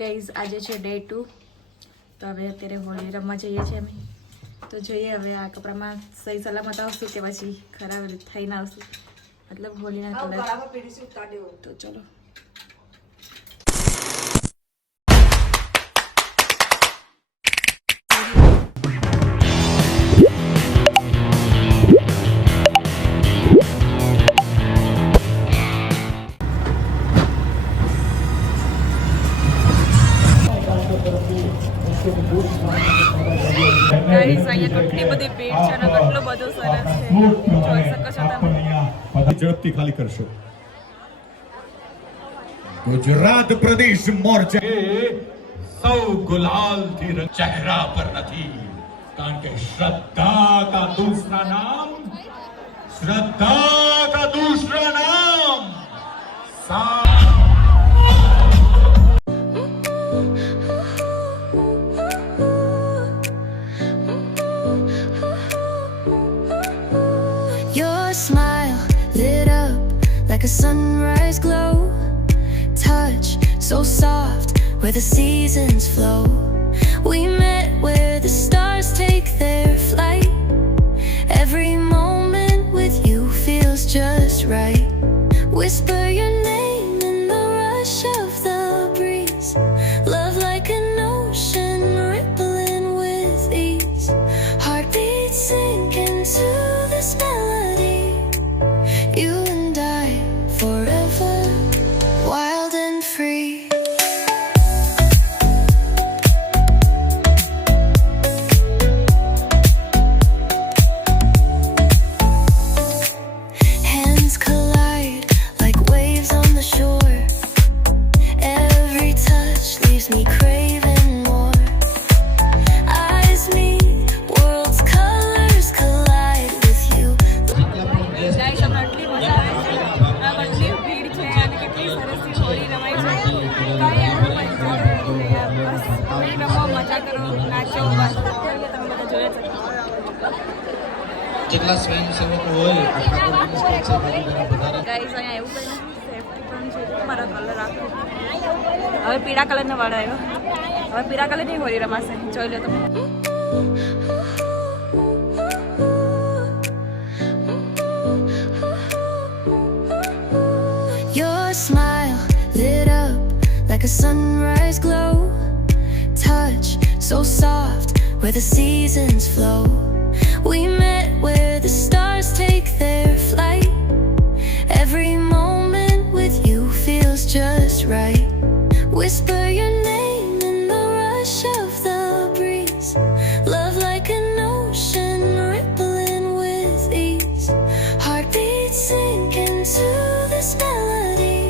Guys આજે છે day 2 તો હવે અત્યારે હોળી રમવા જઈએ છીએ અમે તો જોઈએ હવે આ કપડામાં સહી સલામત આવશું કે પછી ખરાબ થઈને આવશું મતલબ હોળીના કલર તો ચલો ગાઈસ અહીંયા કેટલી બધી ભીડ છે અને કેટલો બધો સરસ છે જોઈ શકો છો તમે ઝડપથી ખાલી કરશો ગુજરાત પ્રદેશ મોરચા સૌ ગુલાલ થી ચહેરા પર નથી કારણ કે શ્રદ્ધા કા दूसरा नाम Your smile lit up like a sunrise glow. Touch so soft where the seasons flow. We met where the stars take their flight. Every moment with you feels just right. Whisper your name in the rush of the breeze. Love like an ocean rippling with ease. Heartbeats sink into this melody. You and I forever, wild and free. Hands collide like waves on the shore. Every touch leaves me craving more. Eyes meet, worlds colors collide with you. Guys અમને એટલી મજા આવે છે આ કેટલી ભીડ છે અને કેટલી સરસથી હોળી રમાય છે કાંઈ એવું મજા નથી યાર બસ હોળી રમો મજા કરો નાચો બસ અત્યારે તમે બધા જોઈ શકો જેટલા સ્વયંસેવકો હોય ઠાકોરજીની સ્ટેજ છે બધા ગાઈસ અહીંયા એવું કંઈ નથી સેફટી પણ છે તમારા કલર આખો હવે પીળા કલરનો વાળ આવ્યો હવે પીળા કલરની હોળી રમાશે જોઈ લો તમે Your smile lit up like a sunrise glow. Touch so soft where the seasons flow. We met where the stars take their flight. Every moment with you feels just right. Whisper your name in the rush of the breeze. Love like an ocean rippling with ease. Heartbeats sink into this melody.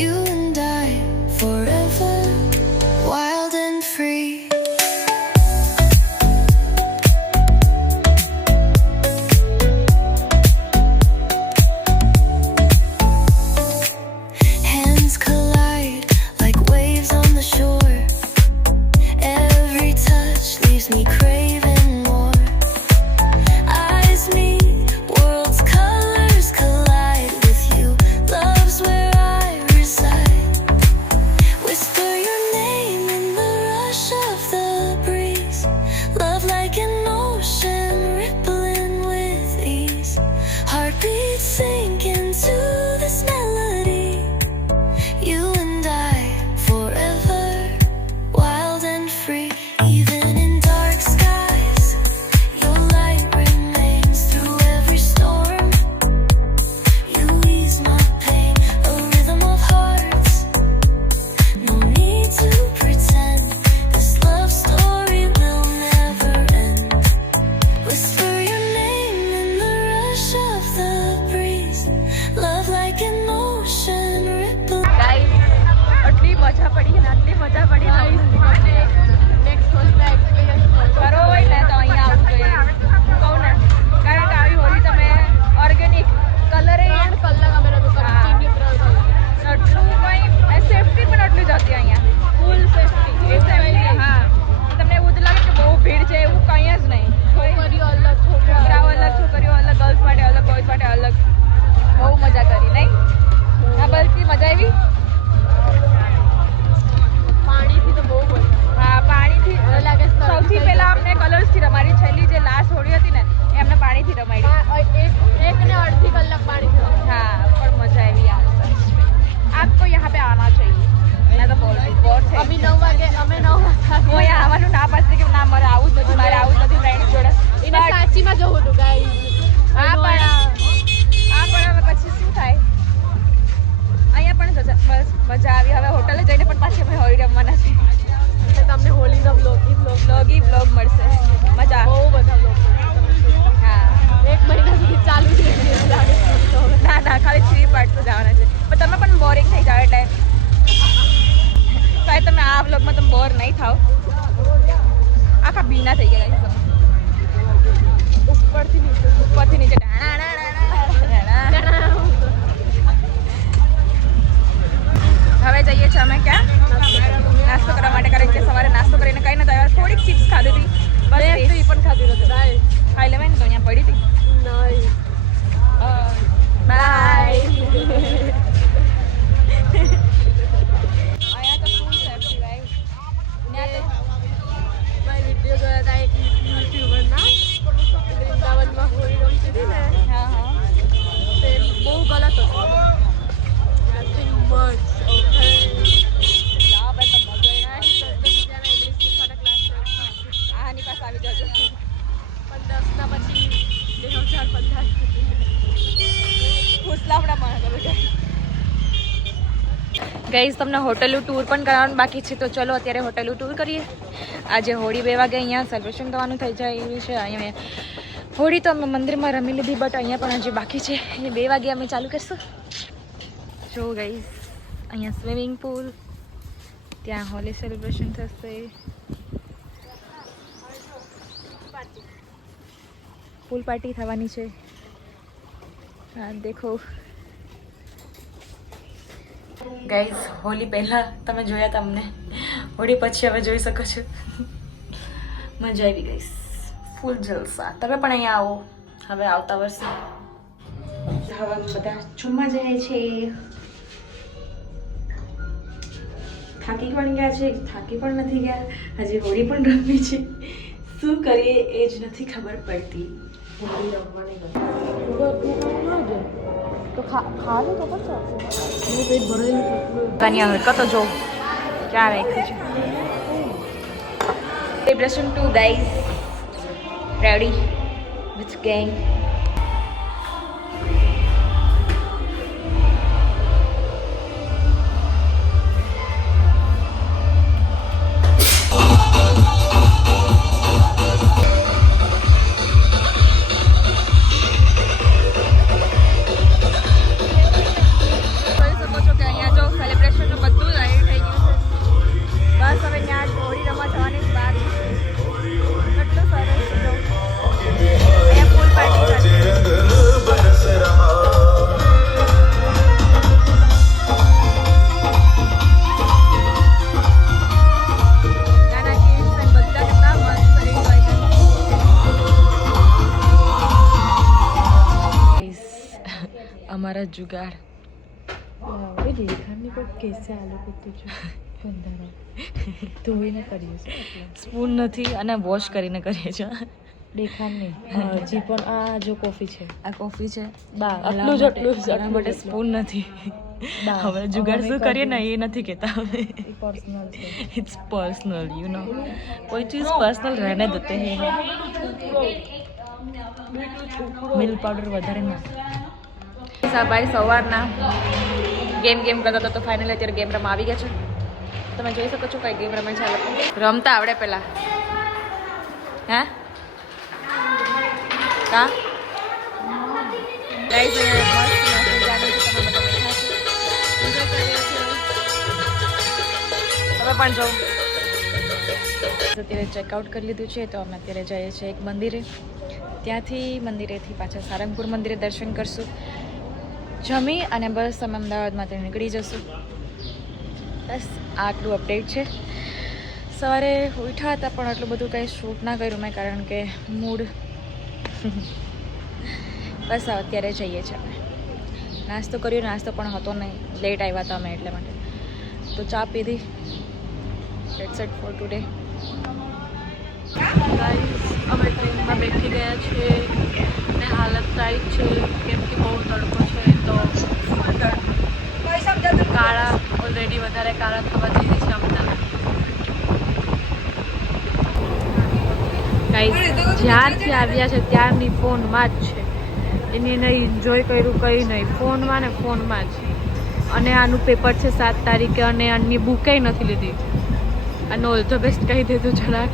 You and I forever, wild and free. Hands collide like waves on the shore. Every touch leaves me craving more. Eyes meet, worlds colors collide with you. Love's where I reside. Whisper your name in the rush of the breeze. Love like an ocean rippling with ease. Heartbeats sink into this melody. You and I forever, wild and free. Even in dark skies, your light remains through every storm. You ease my pain, a rhythm of hearts. No need to pretend, this love story will never end. Whisper your name in the rush of the breeze. Love like an ocean ripple. Guys આટલી મજા પડી ને આટલી મજા પડી ને next હોસ્ટના experience કરો હોય ને તો અહીંયા આવવું જોઈએ હું કહું ને કારણ કે આવી હોળી તમે ઓર્ગેનિક કલરે કલર અમે આટલું કંઈ સેફટી પણ આટલું જ હતી અહીંયા ફૂલ સેફટી હા તમને એવું જ લાગે કે બહુ ભીડ છે એવું કંઈ જ નહીં છોકરીઓ અલગ છોકરાઓ અલગ છોકરીઓ અલગ ગર્લ્સ માટે અલગ બોયઝ માટે અલગ બહુ મજા કરી નહીં હા બસ મજા આવી જવું હતું ગાઈસ. આ પણ હવે પછી શું થાય? અહીંયા પણ બસ મજા આવી. હવે હોટલે જઈને પણ પાછી અમે હોળી રમવાના છે. તમને હોળીનો બ્લોગ મળશે. મજા બહુ બધા બ્લોગ. હા, 1 મહિના સુધી ચાલુ છે. ના ખાલી 3 પાર્ટ તો જવાના છે. પણ તમે પણ બોરિંગ થઈ જાવ એટલે સાહેબ તમે આ બ્લોગમાં તમે બોર નહીં થાવ. આખા ભીના થઈ ગયા તમે. ઉપરથી નીચે હવે જઈએ છીએ અમે ક્યાં નાસ્તો કરવા માટે, કારણ કે સવારે નાસ્તો કરીને કઈ નથી આવ્યા. થોડીક ચિપ્સ ખાધી હતી બસ. એ પણ ખાધી નથી. ખાઈ લેવાય ને તો અહીંયા પડી હતી. બાય. અહીંયા તો ફૂલ સેફટી ભાઈ. ત્યાં તો મારી વિડીયો જોયા હતા એક યુટ્યુબરના વૃંદાવનમાં હોળી રમતી હતી ને. હા તે બહુ ગલત હતું. Nothing much. આની પાસે આવી જજો. પણ 10 ના પછી 2015 ફૂસલાવડામાં ગઈસ. તમને હોટેલનું ટૂર પણ કરવાનું બાકી છે, તો ચલો અત્યારે હોટેલનું ટૂર કરીએ. આજે હોળી 2 વાગે અહીંયા સેલિબ્રેશન થવાનું થઈ જાય એવી છે. અહીંયા હોળી તો અમે મંદિરમાં રમી લીધી, બટ અહીંયા પણ હજી બાકી છે. અહીંયા 2 વાગે અમે ચાલુ કરીશું. જો ગઈસ અહીંયા સ્વિમિંગ પુલ, ત્યાં હોલી સેલિબ્રેશન થશે. પૂલ પાર્ટી થવાની છે. હા દેખો ગાઈઝ, હોલી પહેલાં તમે જોયા તમને, હોળી પછી હવે જોઈ શકો છો. મજા આવી ગઈ, ફૂલ જલસા. તમે પણ અહીંયા આવો હવે આવતા વર્ષે. હવે બધા જમવા જાય છે. થાકી પણ ગયા છે, થાકી પણ નથી ગયા. હજી હોળી પણ રમવી છે. શું કરીએ એ જ નથી ખબર પડતી. હોળી રમવાની તો ખાવું તો પણ ચાલશે. પેટ ભરેલું તાની હરકતો જો ક્યાં રાખી છે. Celebration 2 guys, ready with gang. हमारा जुगाड़ દેખાડની કોઈ કેસે આલુ કૂતું છે ધોઈને કરીએ છીએ. સ્પૂન નથી અને વોશ કરીને કરીએ છીએ. દેખાડ નહીં. હજી પણ આ જો કોફી છે, આ કોફી છે. આટલું જ બટ સ્પૂન નથી. હવે જુગાડ શું કરીએ ને એ નથી કહેતા. પર્સનલ છે. इट्स पर्सनल यू नो, कोई चीज़ पर्सनल रहने देते हैं. મિલ્ક પાવડર વધારે ના. ભાઈ સવારના ગેમ કરતા હતા તો ફાઇનલી અત્યારે ગેમ રમવા આવી ગયા છે. તમે જોઈ શકો છો કઈ ગેમ રમે છે. રમતા આવડે પેલા હે કા ગાઈસ મસ્ત મેસેજ જાણે છે. તમે બધા બેઠા છો, એન્જોય કરી રહ્યા છો. તમે પણ જો અત્યારે ચેકઆઉટ કરી લીધું છે, તો અમે અત્યારે જઈએ છીએ એક મંદિરે. ત્યાંથી મંદિરેથી પાછા સારંગપુર મંદિરે દર્શન કરશું, જમી અને બસ અમે અમદાવાદમાંથી નીકળી જશું. બસ આટલું અપડેટ છે. સવારે ઉઠ્યા હતા પણ આટલું બધું કંઈ શૂટ ના કર્યું મેં, કારણ કે મૂડ. બસ અત્યારે જઈએ છીએ અમે. નાસ્તો કર્યો, નાસ્તો પણ હતો નહીં, લેટ આવ્યા હતા અમે એટલે માટે. તો ચા પીધી. That's it four today. અમે ટ્રેનમાં બેઠી ગયા છીએ ને હાલત ટાઈટ છે કેમ કે બહુ તડકો છે. તો કાળા ઓલરેડી વધારે કાળા થવા જઈએ છે અમદાવાદ. ગાઈસ જ્યારથી આવ્યા છે ત્યારની ફોનમાં જ છે. એની નહીં એન્જોય કર્યું કંઈ નહીં, ફોનમાં ને ફોનમાં જ. અને આનું પેપર છે 7 તારીખે અને આની બુકેય નથી લીધી. અને ઓલ ધ બેસ્ટ કહી દીધું જરાક.